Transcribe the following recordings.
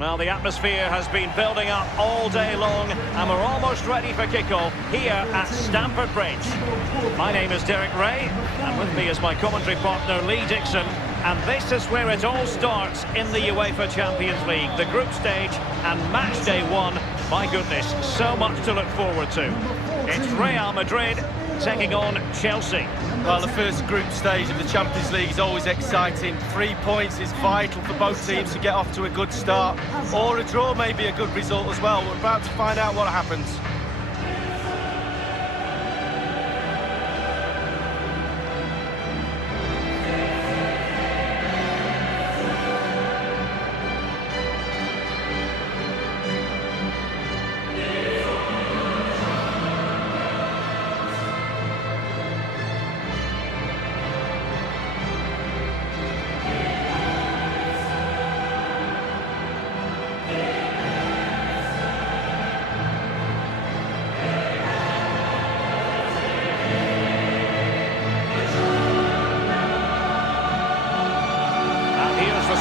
Well, the atmosphere has been building up all day long, and we're almost ready for kickoff here at Stamford Bridge. My name is Derek Ray, and with me is my commentary partner Lee Dixon. And this is where it all starts in the UEFA Champions League, the group stage and match day one. My goodness, so much to look forward to. It's Real Madrid taking on Chelsea. Well, the first group stage of the Champions League is always exciting. 3 points is vital for both teams to get off to a good start. Or a draw may be a good result as well. We're about to find out what happens.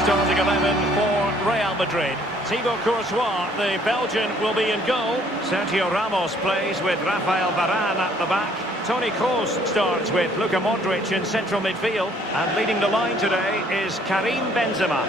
Starting 11 for Real Madrid. Thibaut Courtois, the Belgian, will be in goal. Sergio Ramos plays with Rafael Varane at the back. Toni Kroos starts with Luka Modric in central midfield. And leading the line today is Karim Benzema.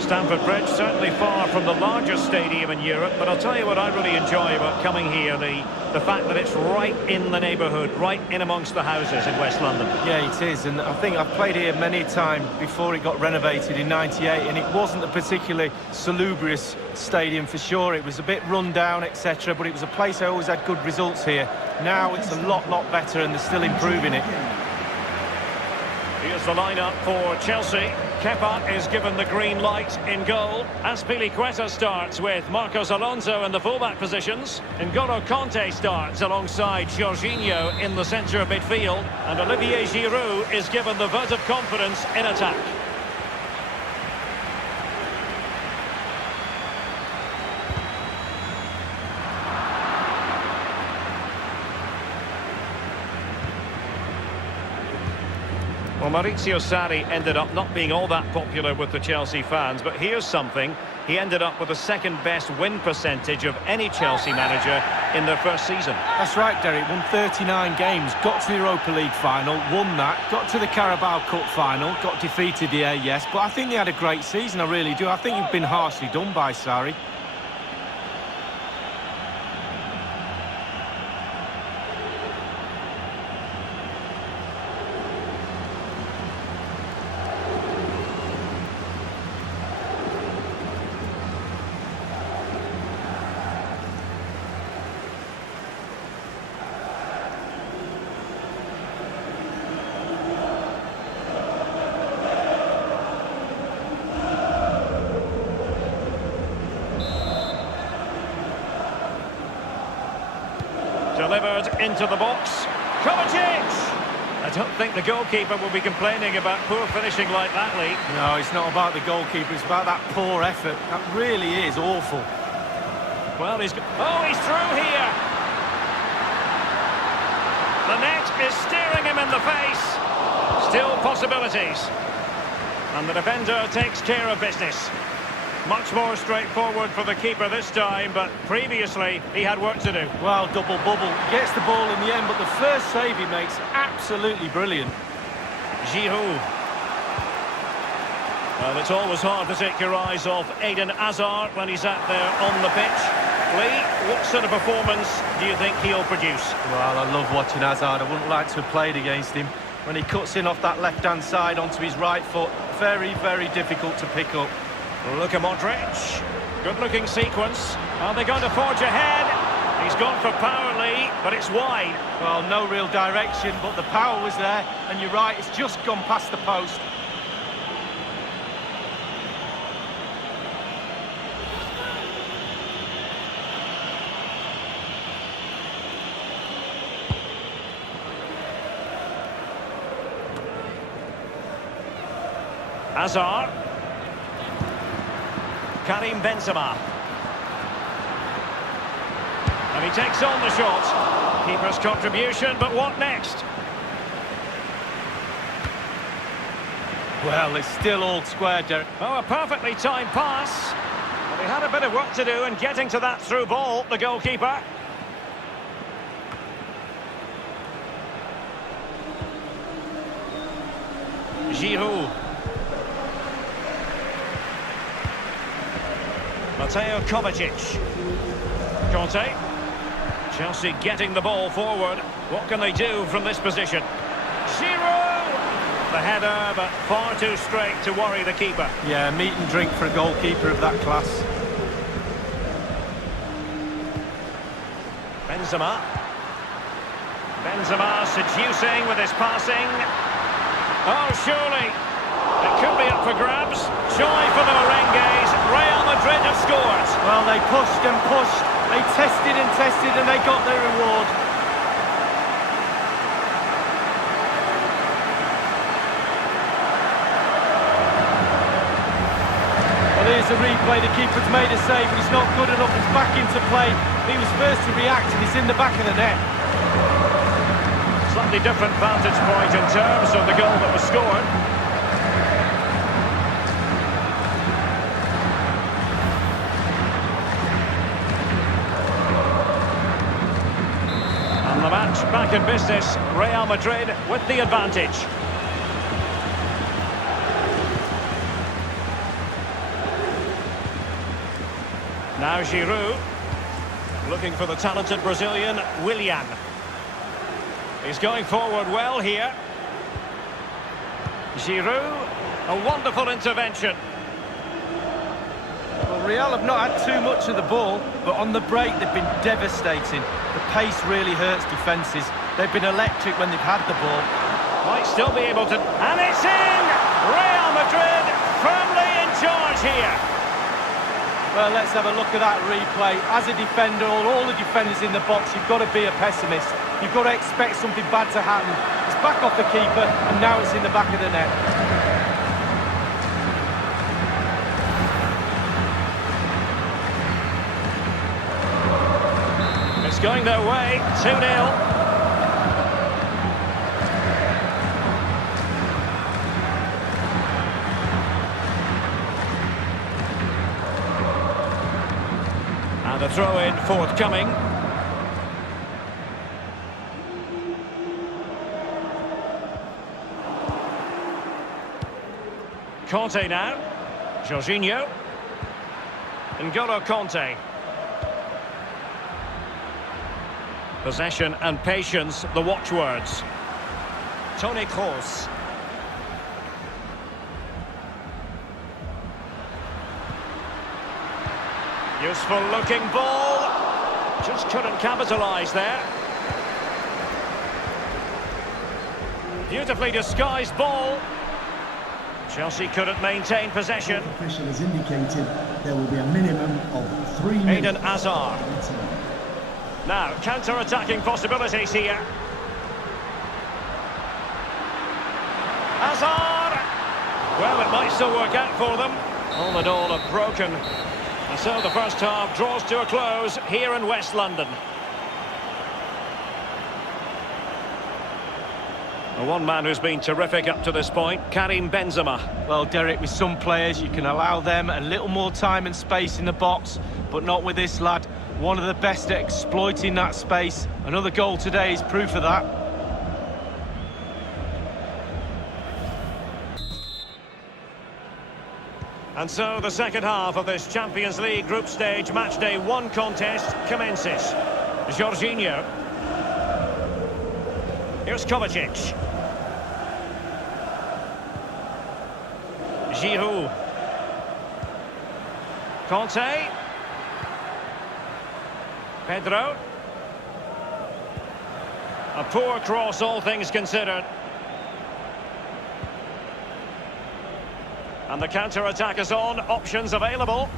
Stamford Bridge, certainly far from the largest stadium in Europe, but I'll tell you what I really enjoy about coming here, the fact that it's right in the neighbourhood, right in amongst the houses in West London. Yeah, it is, and I think I've played here many times before it got renovated in '98, and it wasn't a particularly salubrious stadium for sure. It was a bit run down, etc., but it was a place I always had good results here. Now it's a lot better, and they're still improving it. Here's the lineup for Chelsea. Kepa is given the green light in goal. Azpilicueta starts with Marcos Alonso in the fullback positions. N'Golo Kanté starts alongside Jorginho in the centre of midfield. And Olivier Giroud is given the vote of confidence in attack. Well, Maurizio Sarri ended up not being all that popular with the Chelsea fans, but here's something. He ended up with the second best win percentage of any Chelsea manager in their first season. That's right, Derek. Won 39 games, got to the Europa League final, won that, got to the Carabao Cup final, got defeated there, yes, but I think they had a great season, I really do. I think you've been harshly done by Sarri. Delivered into the box. Kovacic! I don't think the goalkeeper will be complaining about poor finishing like that, Lee. No, it's not about the goalkeeper, it's about that poor effort. That really is awful. Well, he's through here! The net is staring him in the face. Still possibilities. And the defender takes care of business. Much more straightforward for the keeper this time, but previously he had work to do. Well, double bubble. Gets the ball in the end, but the first save he makes, absolutely brilliant. Giroud. Well, it's always hard to take your eyes off Eden Hazard when he's out there on the pitch. Lee, what sort of performance do you think he'll produce? Well, I love watching Hazard. I wouldn't like to have played against him. When he cuts in off that left-hand side onto his right foot, very difficult to pick up. Luka Modric, good-looking sequence. Are they going to forge ahead? He's gone for power, Lee, but it's wide. Well, no real direction, but the power was there, and you're right, it's just gone past the post. Hazard. Karim Benzema. And he takes on the shot. Keeper's contribution, but what next? Well, it's still all square, Derek. Oh, a perfectly timed pass. Well, he had a bit of work to do in getting to that through ball, the goalkeeper. Giroud. Mateo Kovacic. Conte. Chelsea getting the ball forward. What can they do from this position? Giroud! The header, but far too straight to worry the keeper. Yeah, meat and drink for a goalkeeper of that class. Benzema. Benzema seducing with his passing. Oh, surely. It could be up for grabs. Joy for the Merengues. Real Madrid have scored. Well, they pushed and pushed. They tested and tested and they got their reward. Well, here's a replay. The keeper's made a save, but he's not good enough. It's back into play. He was first to react and he's in the back of the net. Slightly different vantage point in terms of the goal that was scored. And the match back in business. Real Madrid with the advantage. Now Giroud, looking for the talented Brazilian, Willian. He's going forward well here. Giroud, a wonderful intervention. Well, Real have not had too much of the ball, but on the break they've been devastating. The pace really hurts defences. They've been electric when they've had the ball. Might still be able to... And it's in! Real Madrid firmly in charge here. Well, let's have a look at that replay. As a defender, all the defenders in the box, you've got to be a pessimist. You've got to expect something bad to happen. It's back off the keeper, and now it's in the back of the net. It's going their way, 2-0. And a throw-in forthcoming. Conte now. Jorginho. N'Golo Conte. Possession and patience, the watchwords. Toni Kroos. Useful looking ball. Just couldn't capitalise there. Beautifully disguised ball. Chelsea couldn't maintain possession. The official has indicated there will be a minimum of 3 minutes. Eden Hazard. Now, counter-attacking possibilities here. Hazard! Well, it might still work out for them. All in all, a broken. And so the first half draws to a close here in West London. One man who's been terrific up to this point, Karim Benzema. Well, Derek, with some players, you can allow them a little more time and space in the box, but not with this lad. One of the best at exploiting that space. Another goal today is proof of that. And so the second half of this Champions League group stage matchday 1 contest commences. Jorginho. Here's Kovacic. Giroud. Conte. Pedro. A poor cross, all things considered. And the counter-attack is on, options available.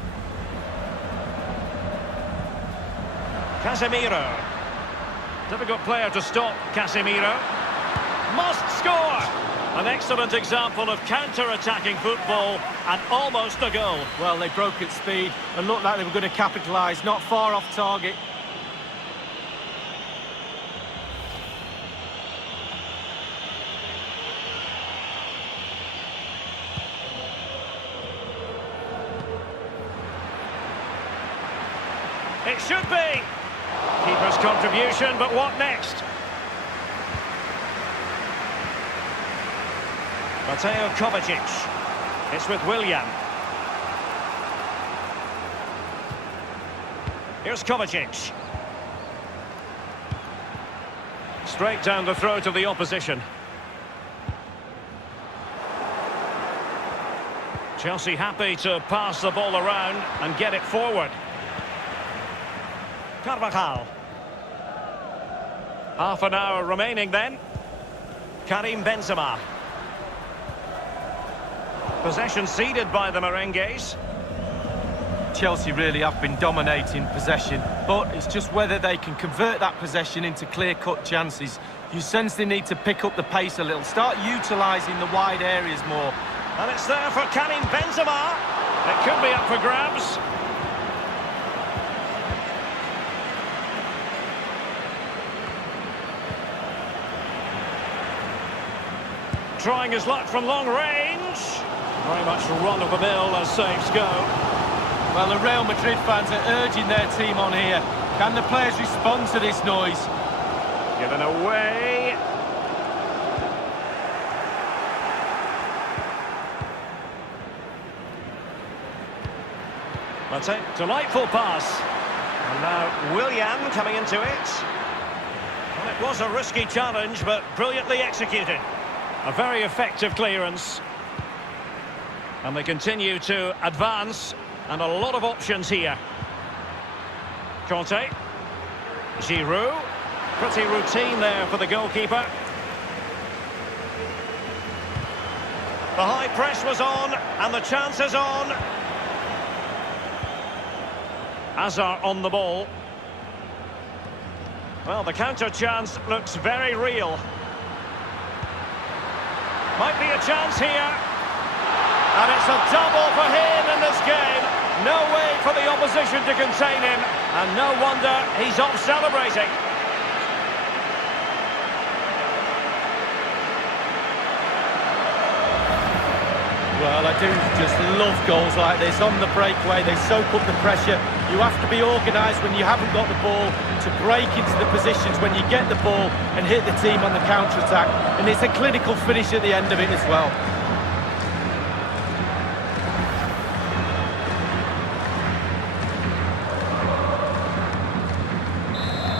Casemiro. Difficult player to stop, Casemiro. Must score! An excellent example of counter-attacking football and almost a goal. Well, they broke at speed and looked like they were going to capitalise, not far off target. It should be. Keeper's contribution, but what next? Mateo Kovacic. It's with Willian. Here's Kovacic. Straight down the throat of the opposition. Chelsea happy to pass the ball around and get it forward. Carvajal. Half an hour remaining then. Karim Benzema. Possession ceded by the Merengues. Chelsea really have been dominating possession, but it's just whether they can convert that possession into clear-cut chances. You sense they need to pick up the pace a little, start utilising the wide areas more. And it's there for Karim Benzema. It could be up for grabs. Trying his luck from long range. Very much run-of-the-mill as saves go. Well, the Real Madrid fans are urging their team on here. Can the players respond to this noise? Given away. That's it. Delightful pass. And now Willian coming into it. Well, it was a risky challenge, but brilliantly executed. A very effective clearance. And they continue to advance. And a lot of options here. Conte. Giroud. Pretty routine there for the goalkeeper. The high press was on, and the chance is on. Hazard on the ball. Well, the counter chance looks very real. Might be a chance here. And it's a double for him in this game. No way for the opposition to contain him. And no wonder he's off celebrating. Well, I do just love goals like this on the breakaway. They soak up the pressure. You have to be organised when you haven't got the ball to break into the positions when you get the ball and hit the team on the counter-attack. And it's a clinical finish at the end of it as well.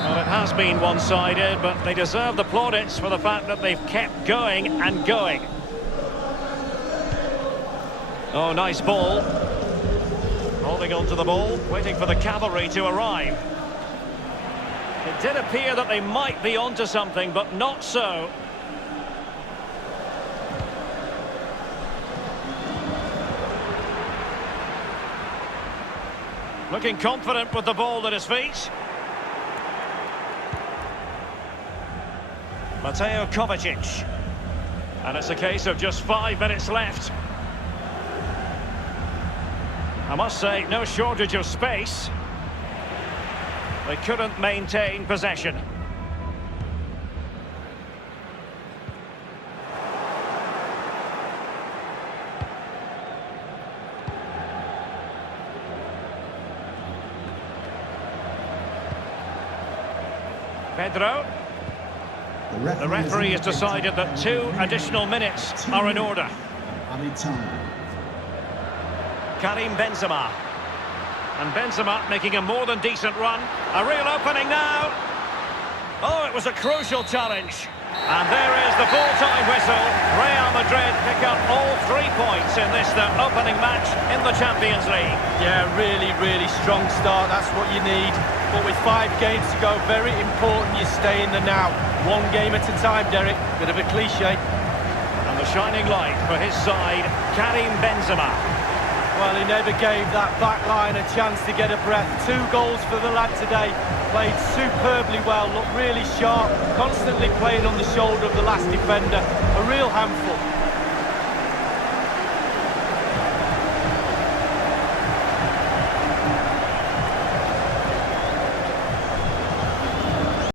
Well, it has been one-sided, but they deserve the plaudits for the fact that they've kept going and going. Oh, nice ball. Holding on to the ball, waiting for the cavalry to arrive. It did appear that they might be onto something, but not so. Looking confident with the ball at his feet. Mateo Kovacic. And it's a case of just 5 minutes left. I must say, no shortage of space. They couldn't maintain possession. Pedro. The referee has decided that 2 additional minutes are in order. Karim Benzema. And Benzema making a more than decent run. A real opening now. Oh, it was a crucial challenge. And there is the full-time whistle. Real Madrid pick up all 3 points in this, their opening match in the Champions League. Yeah, really, really strong start. That's what you need. But with 5 games to go, very important you stay in the now. 1 game at a time, Derek. Bit of a cliche. And the shining light for his side, Karim Benzema. Well, he never gave that back line a chance to get a breath. 2 goals for the lad today. Played superbly well, looked really sharp, constantly playing on the shoulder of the last defender. A real handful.